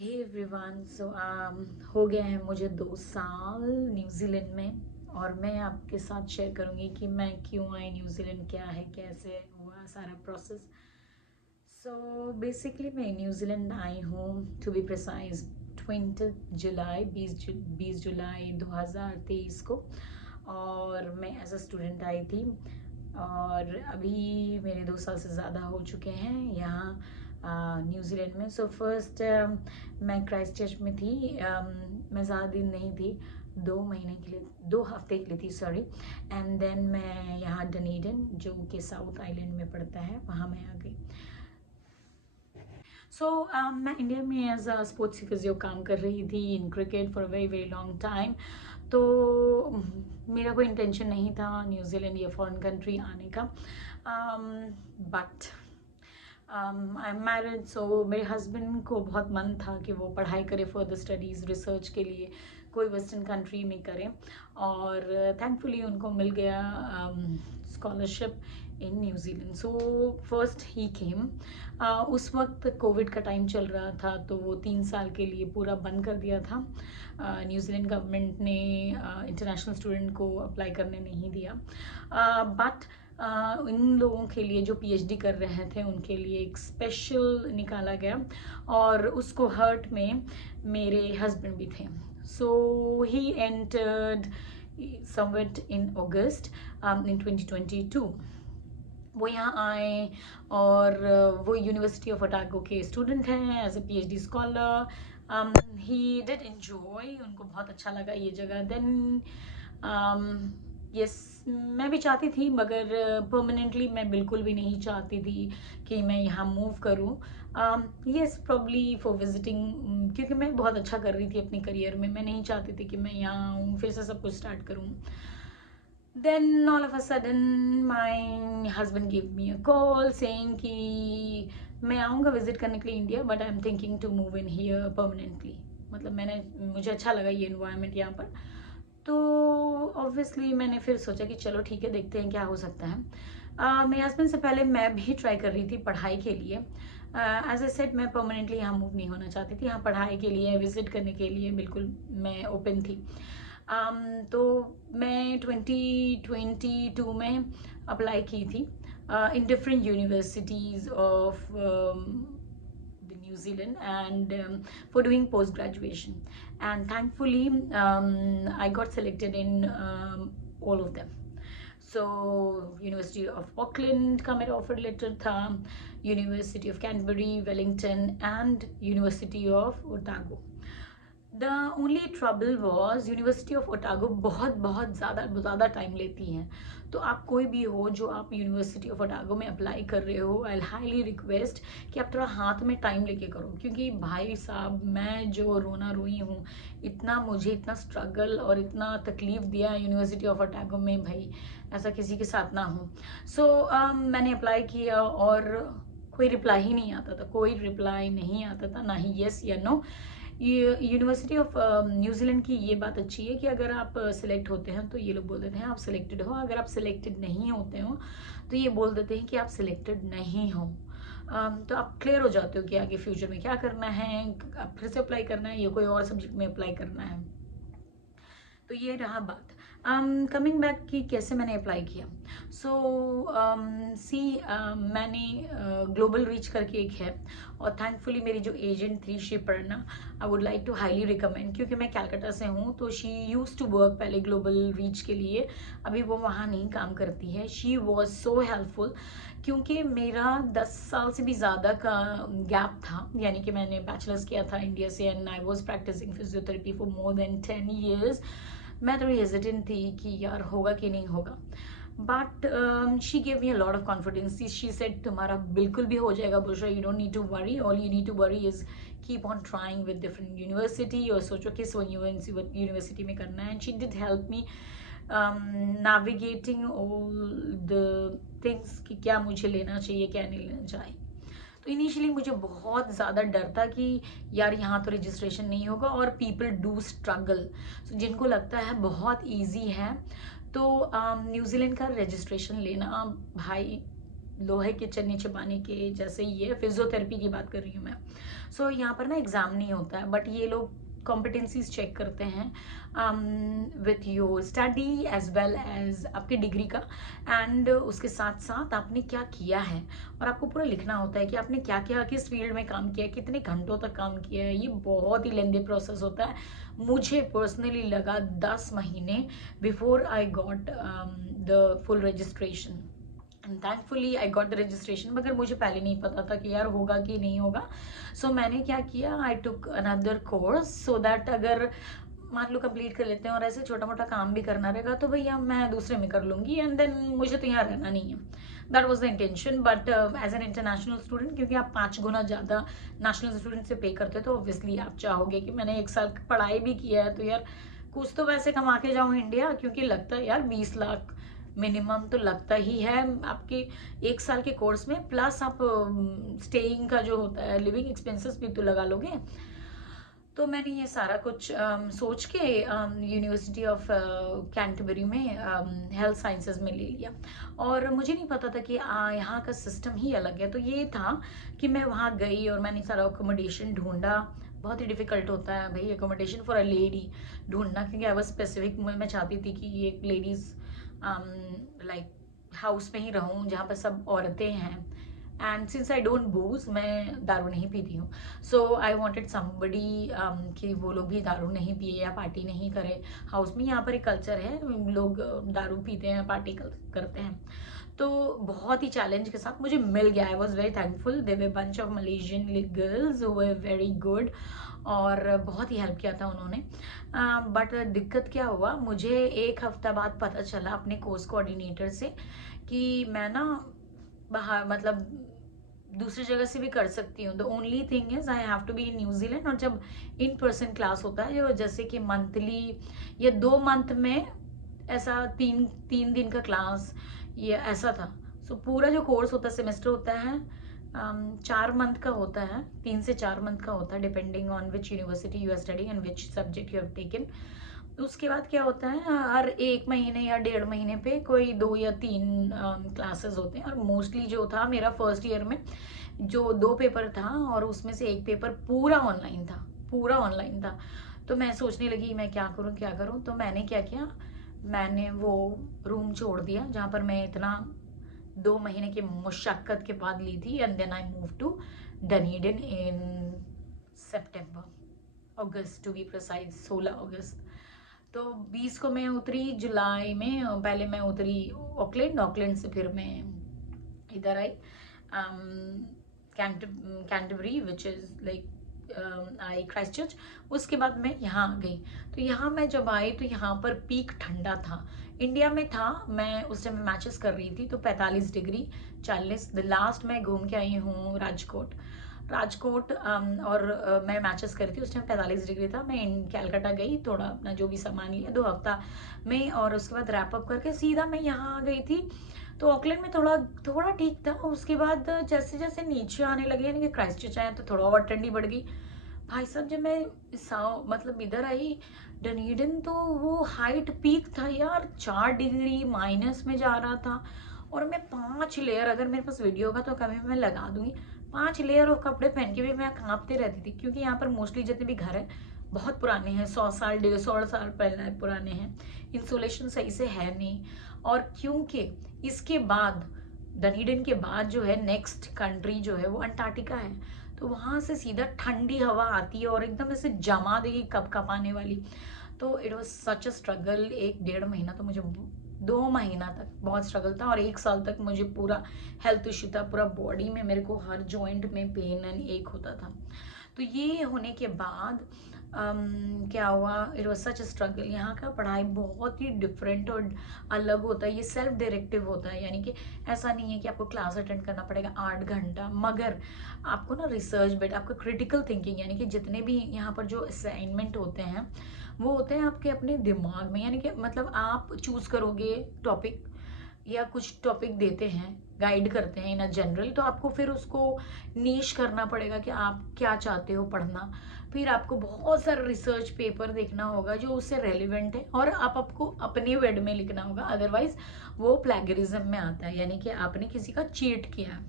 Hey everyone, सो हो गए हैं मुझे 2 साल न्यूजीलैंड में। और मैं आपके साथ शेयर करूंगी कि मैं क्यों आई न्यूजीलैंड, क्या है, कैसे हुआ सारा प्रोसेस। सो बेसिकली मैं न्यूजीलैंड आई हूँ, टू बी प्रिसाइज 20 जुलाई 20 जुलाई 2023 को। और मैं एज अ स्टूडेंट आई थी। और अभी मेरे 2 साल से ज़्यादा हो चुके हैं यहाँ न्यूजीलैंड में। सो फर्स्ट मैं क्राइस्ट चर्च में थी। मैं ज़्यादा दिन नहीं थी, 2 महीने के लिए, 2 हफ्ते के लिए थी, सॉरी। एंड देन मैं यहाँ डनेडन, जो कि साउथ आइलैंड में पड़ता है, वहाँ मैं आ गई। सो मैं इंडिया में एज अ स्पोर्ट्स फिजियो काम कर रही थी in cricket for very very long time. तो मेरा कोई इंटेंशन नहीं था न्यूजीलैंड या फॉरेन कंट्री आने का। बट आई एम मैरिड, सो मेरे हस्बैंड को बहुत मन था कि वो पढ़ाई करे, फर्दर स्टडीज़, रिसर्च के लिए कोई वेस्टर्न कंट्री में करें। और थैंकफुली उनको मिल गया scholarship in New Zealand. So first he came. उस वक्त कोविड का टाइम चल रहा था, तो वो 3 साल के लिए पूरा बंद कर दिया था। न्यूजीलैंड गवर्नमेंट ने इंटरनेशनल स्टूडेंट को अप्लाई करने नहीं दिया। बट इन लोगों के लिए जो पीएचडी कर रहे थे उनके लिए एक स्पेशल निकाला गया। और उसको हर्ट में मेरे हस्बैंड भी थे। So he entered somewhat in August in 2022। वो यहाँ आए और वो यूनिवर्सिटी ऑफ ओटागो के स्टूडेंट हैं as a PhD scholar. He did enjoy, उनको बहुत अच्छा लगा ये जगह। देन यस, मैं भी चाहती थी, मगर परमानेंटली मैं बिल्कुल भी नहीं चाहती थी कि मैं यहाँ मूव करूँ। यस, प्रॉब्ली फॉर विजिटिंग, क्योंकि मैं बहुत अच्छा कर रही थी अपनी करियर में। मैं नहीं चाहती थी कि मैं यहाँ आऊँ फिर से सब कुछ स्टार्ट करूँ। Then all of a sudden my husband gave me a call saying कि मैं आऊँगा विजिट करने के लिए India, but I am thinking to move in here permanently. मतलब मुझे अच्छा लगा ये इन्वायरमेंट यहाँ पर। तो ऑब्वियसली मैंने फिर सोचा कि चलो ठीक है, देखते हैं क्या हो सकता है। मेरे हस्बैंड से पहले मैं भी ट्राई कर रही थी पढ़ाई के लिए। एज ए सेट, मैं परमानेंटली यहाँ मूव नहीं होना चाहती थी। यहाँ पढ़ाई के लिए, विजिट करने के लिए बिल्कुल मैं ओपन थी। तो मैं 2022 में अप्लाई की थी in different universities of New Zealand, and for doing post graduation, and thankfully I got selected in all of them. So University of Auckland का मेरा ऑफर लेटर था, University of Canterbury, Wellington, and University of Otago. The only trouble was university of Otago बहुत बहुत ज़्यादा time लेती हैं। तो आप कोई भी हो जो आप यूनिवर्सिटी ऑफ ओटागो में अप्लाई कर रहे हो, आई हाईली रिक्वेस्ट कि आप थोड़ा हाथ में टाइम लेके करो। क्योंकि भाई साहब, मैं जो रोना रोई हूँ, मुझे इतना स्ट्रगल और इतना तकलीफ दिया यूनिवर्सिटी ऑफ ओटागो में, भाई ऐसा किसी के साथ ना हो। सो मैंने अप्लाई किया और कोई रिप्लाई ही नहीं आता था, कोई रिप्लाई नहीं आता था, ना ही येस या नो। ये यूनिवर्सिटी ऑफ न्यूजीलैंड की ये बात अच्छी है कि अगर आप सिलेक्ट होते हैं तो ये लोग बोल देते हैं आप सिलेक्टेड हो। अगर आप सिलेक्टेड नहीं होते हो तो ये बोल देते हैं कि आप सिलेक्टेड नहीं हो। तो आप क्लियर हो जाते हो कि आगे फ्यूचर में क्या करना है, आप फिर से अप्लाई करना है या कोई और सब्जेक्ट में अप्लाई करना है। तो ये रहा बात। कमिंग बैक कि कैसे मैंने अप्लाई किया। सो मैंने ग्लोबल रीच करके एक है, और थैंकफुली मेरी जो एजेंट थी Shiparna, I would like to highly recommend, क्योंकि मैं कैलकाटा से हूँ। तो शी यूज टू वर्क पहले ग्लोबल रीच के लिए, अभी वो वहाँ नहीं काम करती है। शी वॉज सो हेल्पफुल, क्योंकि मेरा 10 साल से भी ज़्यादा का गैप था। यानी कि मैंने बैचलर्स किया था इंडिया से, and I was practising physiotherapy for more than 10 years। मैं थोड़ी हेजिटेंट थी कि यार होगा कि नहीं होगा, but she gave me a lot of confidence. She said तुम्हारा बिल्कुल भी हो जाएगा Bushra, you don't need to worry, all you need to worry is keep on trying with different university, और सोचो किस यूनिवर्सिटी में करना है। And she did help me navigating all the things कि क्या मुझे लेना चाहिए, क्या नहीं लेना चाहिए। तो इनिशियली मुझे बहुत ज़्यादा डर था कि यार यहाँ तो रजिस्ट्रेशन नहीं होगा, और पीपल डू स्ट्रगल। सो जिनको लगता है बहुत इजी है, तो न्यूजीलैंड का रजिस्ट्रेशन लेना भाई लोहे के चने चबाने के, जैसे ये फिजियोथेरेपी की बात कर रही हूँ मैं। सो यहाँ पर ना एग्ज़ाम नहीं होता है, बट ये लोग कॉम्पिटेंसीज चेक करते हैं with your study as well as आपकी डिग्री का, एंड उसके साथ साथ आपने क्या किया है, और आपको पूरा लिखना होता है कि आपने क्या क्या किस फील्ड में काम किया है, कितने घंटों तक काम किया है। ये बहुत ही लेंदी प्रोसेस होता है। मुझे पर्सनली लगा 10 महीने before I got the full registration, and thankfully I got the registration. मगर मुझे पहले नहीं पता था कि यार होगा कि नहीं होगा। सो मैंने क्या किया, I took another course so that अगर मान लो कंप्लीट कर लेते हैं और ऐसे छोटा मोटा काम भी करना रहेगा तो भैया मैं दूसरे में कर लूँगी, एंड देन मुझे तो यहाँ रहना नहीं है। That was the intention. But as an international student, क्योंकि आप 5 गुना ज़्यादा नेशनल स्टूडेंट से पे करते हो, तो ऑब्वियसली आप चाहोगे कि मैंने 1 साल पढ़ाई भी किया है तो यार कुछ तो वैसे कमा के जाऊँ इंडिया, क्योंकि लगता है यार 20 लाख मिनिमम तो लगता ही है आपके 1 साल के कोर्स में, प्लस आप स्टेइंग का जो होता है लिविंग एक्सपेंसेस भी तो लगा लोगे। तो मैंने ये सारा कुछ सोच के यूनिवर्सिटी ऑफ कैंटरबरी में हेल्थ साइंसेज में ले लिया, और मुझे नहीं पता था कि यहाँ का सिस्टम ही अलग है। तो ये था कि मैं वहाँ गई और मैंने सारा अकोमोडेशन ढूंढा। बहुत ही डिफिकल्ट होता है भाई अकोमोडेशन फॉर अ लेडी ढूंढना, क्योंकि आई वाज स्पेसिफिक, मैं चाहती थी कि एक लेडीज़ लाइक हाउस में ही रहूँ जहाँ पर सब औरतें हैं। एंड सिंस आई डोंट बूज, मैं दारू नहीं पीती हूँ, सो आई वॉन्टेड समबडी कि वो लोग भी दारू नहीं पिए या पार्टी नहीं करे हाउस में। यहाँ पर एक कल्चर है, लोग दारू पीते हैं, पार्टी करते हैं। तो बहुत ही चैलेंज के साथ मुझे मिल गया। I was very thankful. They were bunch of Malaysian girls who were very good, और बहुत ही हेल्प किया था उन्होंने। बट दिक्कत क्या हुआ, मुझे 1 हफ्ता बाद पता चला अपने कोर्स कोऑर्डिनेटर से कि मैं ना बाहर मतलब दूसरी जगह से भी कर सकती हूँ। The only thing is I have to be in New Zealand, और जब इन पर्सन क्लास होता है जो जैसे कि मंथली या 2 मंथ में ऐसा 3 दिन का क्लास ये ऐसा था। सो पूरा जो कोर्स होता है सेमेस्टर होता है 4 मंथ का होता है, 3 से 4 मंथ का होता है, depending on which university you are studying and which subject you have taken. उसके बाद क्या होता है, हर 1 महीने या 1.5 महीने पे कोई 2 या 3 क्लासेस होते हैं। और मोस्टली जो था मेरा फर्स्ट ईयर में जो 2 पेपर था, और उसमें से 1 पेपर पूरा ऑनलाइन था, पूरा ऑनलाइन था। तो मैं सोचने लगी मैं क्या करूँ क्या करूँ। तो मैंने क्या किया, मैंने वो रूम छोड़ दिया जहाँ पर मैं इतना 2 महीने की मुशक्कत के बाद ली थी, and then I move to Dunedin in September August to be precise 16 August. तो 20 को मैं उतरी जुलाई में, पहले मैं उतरी ऑकलैंड से फिर मैं इधर आई Canterbury which is like I Christ Church. उसके बाद मैं यहाँ आ गई। तो यहाँ मैं जब आई तो यहाँ पर पीक ठंडा था, इंडिया में था, मैं उस टाइम मैचेस कर रही थी तो 45 डिग्री 40। द लास्ट मैं घूम के आई हूँ राजकोट और मैं मैचेस करी थी, उस टाइम 45 डिग्री था। मैं कैलकाटा गई, थोड़ा अपना जो भी सामान लिया 2 हफ्ता में, और उसके बाद रैप अप करके सीधा मैं यहाँ आ गई थी। तो ऑकलैंड में थोड़ा थोड़ा ठीक था। उसके बाद जैसे जैसे नीचे आने लगे, यानी कि क्राइस्ट चर्च आया तो थोड़ा और ठंडी बढ़ गई। भाई साहब जब मैं मतलब इधर आई डनीडन, तो वो हाइट पीक था यार, 4 डिग्री माइनस में जा रहा था। और मैं 5 लेयर, अगर मेरे पास वीडियो होगा तो कभी मैं लगा दूंगी, 5 लेयर ऑफ कपड़े पहन के भी मैं कांपते रहती थी। क्योंकि यहाँ पर मोस्टली जितने भी घर है बहुत पुराने हैं, 100 साल 150 साल पहले पुराने हैं, इंसुलेशन सही से है नहीं। और क्योंकि इसके बाद डनीडन के बाद जो है नेक्स्ट कंट्री जो है वो अंटार्कटिका है, तो वहाँ से सीधा ठंडी हवा आती है और एकदम ऐसे जमा देगी कप कपाने वाली। तो it was such a struggle. 1-1.5 महीना तो मुझे, 2 महीना तक बहुत स्ट्रगल था, और 1 साल तक मुझे पूरा हेल्थ इश्यू था, पूरा बॉडी में मेरे को हर जॉइंट में पेन एंड एक होता था। तो ये होने के बाद क्या हुआ, it was such a struggle. यहाँ का पढ़ाई बहुत ही डिफरेंट और अलग होता है, ये सेल्फ डायरेक्टिव होता है, यानी कि ऐसा नहीं है कि आपको क्लास अटेंड करना पड़ेगा 8 घंटा, मगर आपको ना रिसर्च बेट, आपको क्रिटिकल थिंकिंग, यानी कि जितने भी यहाँ पर जो असाइनमेंट होते हैं वो होते हैं आपके अपने दिमाग में, यानी कि मतलब आप चूज करोगे टॉपिक, या कुछ टॉपिक देते हैं, गाइड करते हैं इन अ जनरल, तो आपको फिर उसको नीश करना पड़ेगा कि आप क्या चाहते हो पढ़ना। फिर आपको बहुत सारा रिसर्च पेपर देखना होगा जो उससे रेलिवेंट है, और आपको अपने वर्ड में लिखना होगा, अदरवाइज वो प्लेगरिज्म में आता है, यानी कि आपने किसी का चीट किया है।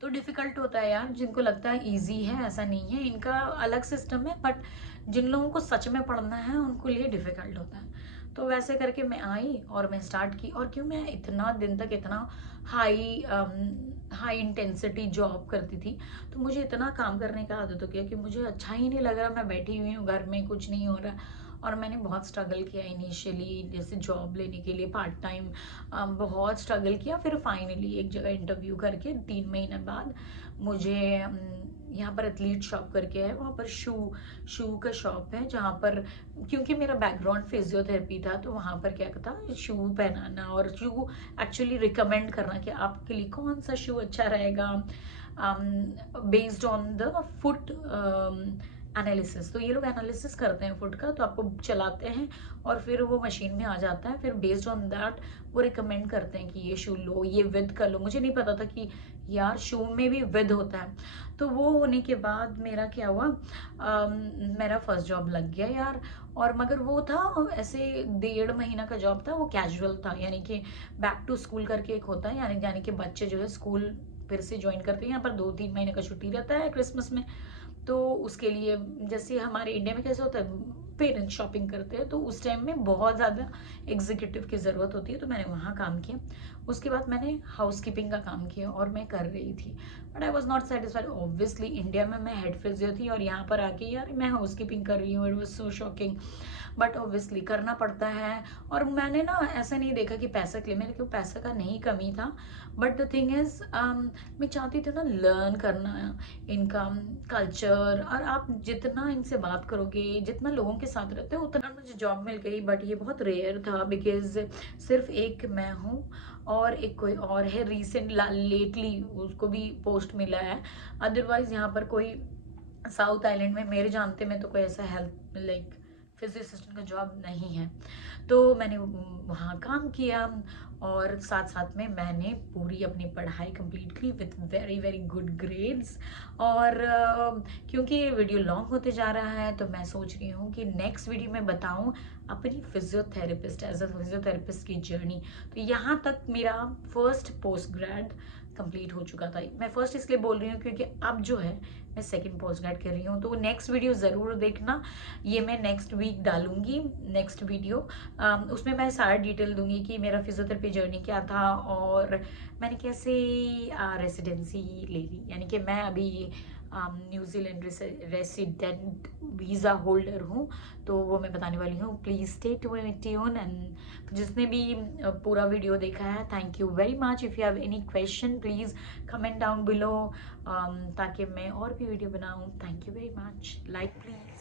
तो डिफ़िकल्ट होता है यार, जिनको लगता है इजी है, ऐसा नहीं है, इनका अलग सिस्टम है, बट जिन लोगों को सच में पढ़ना है उनको लिए डिफ़िकल्ट होता है। तो वैसे करके मैं आई और मैं स्टार्ट की, और क्यों मैं इतना दिन तक इतना हाई इंटेंसिटी जॉब करती थी, तो मुझे इतना काम करने का आदत हो गया कि मुझे अच्छा ही नहीं लग रहा, मैं बैठी हुई हूँ घर में, कुछ नहीं हो रहा। और मैंने बहुत स्ट्रगल किया इनिशियली, जैसे जॉब लेने के लिए पार्ट टाइम, बहुत स्ट्रगल किया। फिर फाइनली एक जगह इंटरव्यू करके 3 महीने बाद मुझे यहाँ पर एथलीट शॉप करके है, वहाँ पर शू का शॉप है, जहाँ पर क्योंकि मेरा बैकग्राउंड फिजियोथेरेपी था, तो वहाँ पर क्या था, शू पहनाना और शू एक्चुअली रिकमेंड करना कि आपके लिए कौन सा शू अच्छा रहेगा, based on the foot analysis. तो ये लोग एनालिसिस करते हैं फुट का, तो आपको चलाते हैं और फिर वो मशीन में आ जाता है, फिर बेस्ड ऑन दैट वो रिकमेंड करते हैं कि ये शू लो, ये विद कर लो। मुझे नहीं पता था कि यार शू में भी विद होता है। तो वो होने के बाद मेरा क्या हुआ, मेरा फर्स्ट जॉब लग गया यार। और मगर वो था ऐसे 1.5 महीना का जॉब था, वो कैजुअल था, यानी कि बैक टू स्कूल करके एक होता है, यानी कि बच्चे जो है स्कूल फिर से ज्वाइन करते हैं। यहाँ पर 2-3 महीने का छुट्टी रहता है क्रिसमस में, तो उसके लिए जैसे हमारे इंडिया में कैसे होता है, पेरेंट्स शॉपिंग करते हैं, तो उस टाइम में बहुत ज़्यादा एग्जीक्यूटिव की ज़रूरत होती है, तो मैंने वहाँ काम किया। उसके बाद मैंने हाउस कीपिंग का काम किया और मैं कर रही थी, but I was not satisfied. Obviously India में मैं हेड फिजियो थी और यहाँ पर आके यार मैं हाउस कीपिंग कर रही हूँ, it was so shocking, but obviously करना पड़ता है। और मैंने ना ऐसा नहीं देखा कि पैसा के लिए, मेरे को पैसा का नहीं कमी था, बट द थिंग इज मैं चाहती थी ना लर्न करना इनका कल्चर, और आप जितना इनसे बात करोगे, जितना लोगों के साथ रहते हो, उतना मुझे जॉब मिल गई, बट ये बहुत रेयर था बिकॉज सिर्फ एक मैं हूँ और एक कोई और है, रिसेंट लेटली उसको भी पोस्ट मिला है। अदरवाइज यहाँ पर कोई साउथ आइलैंड में मेरे जानते में तो कोई ऐसा हेल्प लाइक फिजिक्स असिस्टेंट का जॉब नहीं है। तो मैंने वहाँ काम किया और साथ साथ में मैंने पूरी अपनी पढ़ाई कंप्लीट की with very very good grades. और क्योंकि ये वीडियो लॉन्ग होते जा रहा है, तो मैं सोच रही हूँ कि नेक्स्ट वीडियो में बताऊँ अपनी फिजियोथेरेपिस्ट एज अ फिजियोथेरेपिस्ट की जर्नी। तो यहाँ तक मेरा फर्स्ट पोस्ट ग्रेड कंप्लीट हो चुका था। मैं फर्स्ट इसलिए बोल रही हूँ क्योंकि अब जो है मैं सेकंड पोस्ट ग्रेड कर रही हूँ, तो नेक्स्ट वीडियो ज़रूर देखना, ये मैं नेक्स्ट वीक डालूंगी नेक्स्ट वीडियो। उसमें मैं सारा डिटेल दूंगी कि मेरा फिजियोथेरेपी जर्नी क्या था और मैंने कैसे रेसिडेंसी ले ली, यानी कि मैं अभी न्यूजीलैंड रेसिडेंट वीज़ा होल्डर हूँ, तो वो मैं बताने वाली हूँ। प्लीज़ स्टे ट्यून एंड जिसने भी पूरा वीडियो देखा है, thank you very much. If you have any question please comment down below, ताकि मैं और भी वीडियो बनाऊँ। Thank you very much, like please.